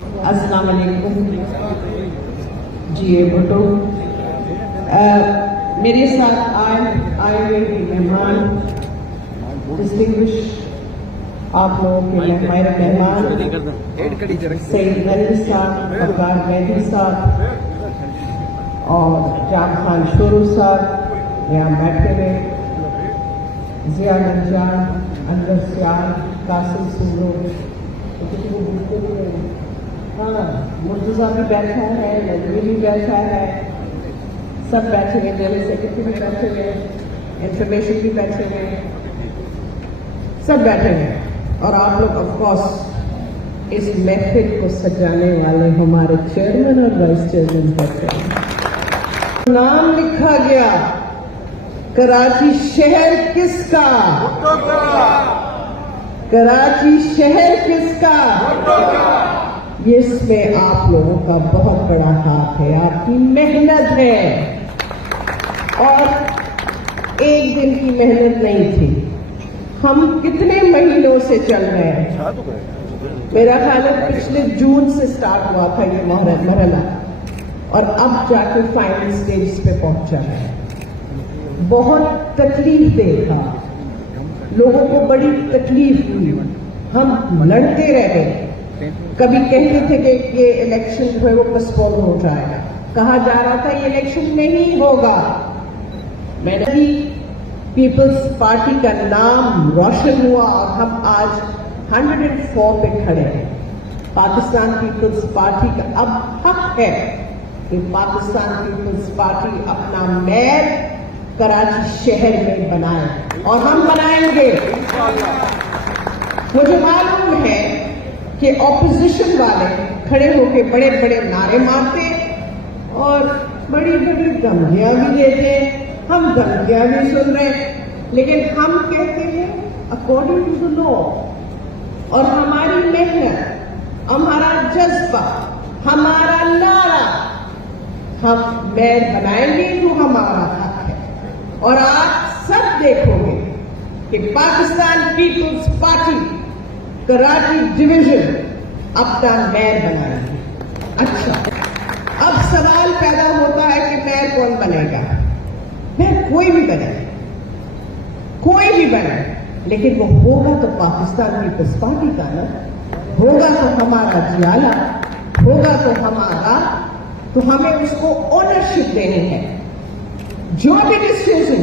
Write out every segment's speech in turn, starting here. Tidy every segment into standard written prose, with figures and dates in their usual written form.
अस्सलाम वालेकुम जी भुट्टो। मेरे साथ आए हुए मेहमान डिस्टिंग्विश आप लोगों के हमारे मेहमान सईद नदवी साहब, अब्बार मेहदी साहब और जाम खान शोरू साहब यहाँ बैठे हुए, जिया नजान, अंदर सियाल, कासिम सिंह, हाँ मुर्तजा भी बैठा है, नदवी भी बैठा है, सब बैठे हुए, जनरल सेक्रेटरी भी बैठे हुए, इंफॉर्मेशन भी बैठे हुए, सब बैठे हुए। और आप लोग ऑफ कोर्स इस महफिल को सजाने वाले हमारे चेयरमैन और वाइस चेयरमैन बैठे हैं। नाम लिखा गया कराची शहर किसका? कराची शहर किसका? ये इसमें आप लोगों का बहुत बड़ा हाथ है, आपकी मेहनत है और एक दिन की मेहनत नहीं थी। हम कितने महीनों से चल रहे हैं, मेरा ख्याल है पिछले जून से स्टार्ट हुआ था ये मरहला और अब जाके फाइनल स्टेज पे पहुंचा है। बहुत तकलीफ देखा, लोगों को बड़ी तकलीफ हुई, हम लड़ते रह गए। कभी कहते थे कि ये इलेक्शन जो है वो पोस्टपोन हो जाएगा, कहा जा रहा था ये इलेक्शन नहीं होगा। मैंने भी पीपल्स पार्टी का नाम रोशन हुआ और हम आज 104 पे खड़े हैं। पाकिस्तान पीपल्स पार्टी का अब हक है कि पाकिस्तान पीपल्स पार्टी अपना मेयर कराची शहर में बनाए और हम बनाएंगे। मुझे मालूम है कि ऑपोजिशन वाले खड़े होकर बड़े बड़े नारे मारते और बड़ी बड़ी धमकियां भी देते, हम धमकियां भी सुन रहे, लेकिन हम कहते हैं अकॉर्डिंग टू द लॉ। और हमारी मेहनत, हमारा जज्बा, हमारा नारा, हम मेयर बनाएंगे तो हमारा हक है। और आप सब देखोगे कि पाकिस्तान पीपल्स पार्टी कराची डिवीजन अपना मेयर बनाएगी। अच्छा, अब सवाल पैदा होता है कि मेयर कौन बनेगा? मेयर कोई भी बने, कोई भी बने, लेकिन वो होगा तो पाकिस्तान पीपल्स पार्टी का ना, होगा तो हमारा जियाला, होगा तो हमारा, तो हमें उसको ओनरशिप देनी है। जो भी डिसीजन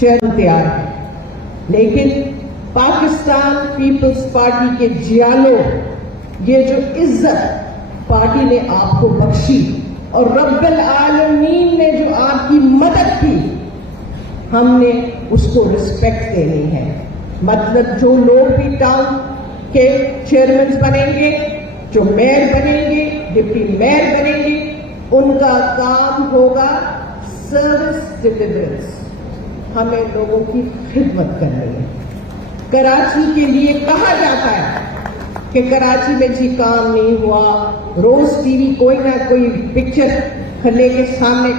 चेयरमैन तैयार है, लेकिन पाकिस्तान पीपल्स पार्टी के जियालो, ये जो इज्जत पार्टी ने आपको बख्शी और रब्बुल आलमीन ने जो आपकी मदद की, हमने उसको रिस्पेक्ट देनी है। मतलब जो लोग भी टाउन के चेयरमैन बनेंगे, जो मेयर बनेंगे, डिप्टी मेयर बनेंगे, उनका काम होगा सर्विस डिलीवरेंस। हमें लोगों की खिदमत करनी है। कराची के लिए कहा जाता है कि कराची में जी काम नहीं हुआ, रोज टीवी कोई ना कोई पिक्चर लेके सामने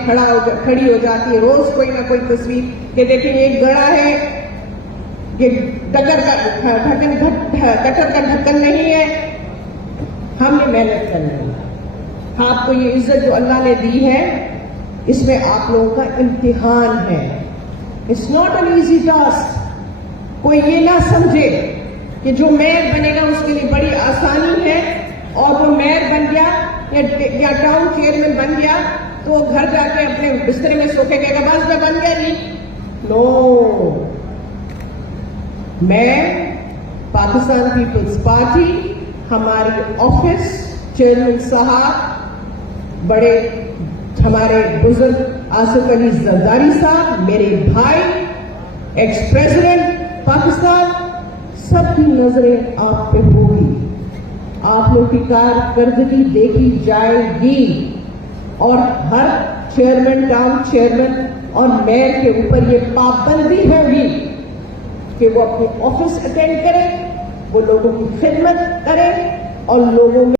खड़ी हो जाती है, रोज कोई ना कोई तस्वीर कि देखिए एक गड़ा है, ये गटर का ढक्कन नहीं है। हमने मेहनत करनी है। आपको ये इज्जत जो अल्लाह ने दी है, इसमें आप लोगों का इम्तिहान है। It's not an easy task. कोई ये ना समझे कि जो मेयर बनेगा उसके लिए बड़ी आसानी है और वो मेयर बन गया या टाउन चेयरमैन बन गया तो वो घर जाके अपने बिस्तरे में सो के कहेगा बस मैं बन गया। नहीं, नो। मैं पाकिस्तान पीपल्स पार्टी, हमारी ऑफिस, चेयरमैन साहब, बड़े हमारे बुजुर्ग आसिफ अली जरदारी साहब, मेरे भाई, एक्स प्रेसिडेंट पाकिस्तान, सबकी नजरें आप पे होगी। आप लोग की कारकर्दगी देखी जाएगी और हर चेयरमैन, टाउन चेयरमैन और मेयर के ऊपर ये पाबंदी होगी कि वो अपनी ऑफिस अटेंड करें, वो लोगों की खिदमत करें और लोगों में